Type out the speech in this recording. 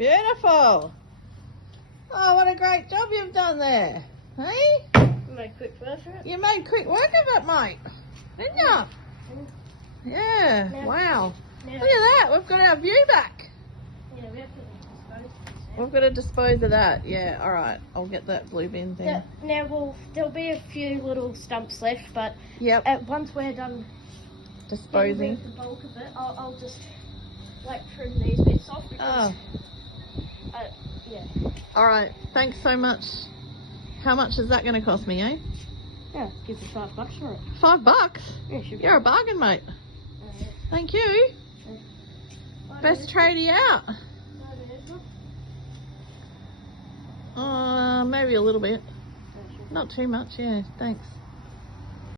Beautiful. Oh, what a great job you've done there. Hey? You made quick work of it. You made quick work of it, mate. Didn't you? Yeah. Now- Wow. Now, Look at that. We've got our view back. yeah, we have to dispose of this now. We've got to dispose of that. Yeah. All right. I'll get that blue bin thing. Now there'll be a few little stumps left, but Yep. once we're done Disposing. getting rid of the bulk of it, I'll just like trim these bits off because yeah. All right. Thanks so much. How much is that going to cost me, eh? Yeah, give me $5 for it. $5? Yeah, should be. You're a bargain, mate. Yeah. Thank you. Best tradie out. Maybe a little bit. Not too much, yeah. Thanks.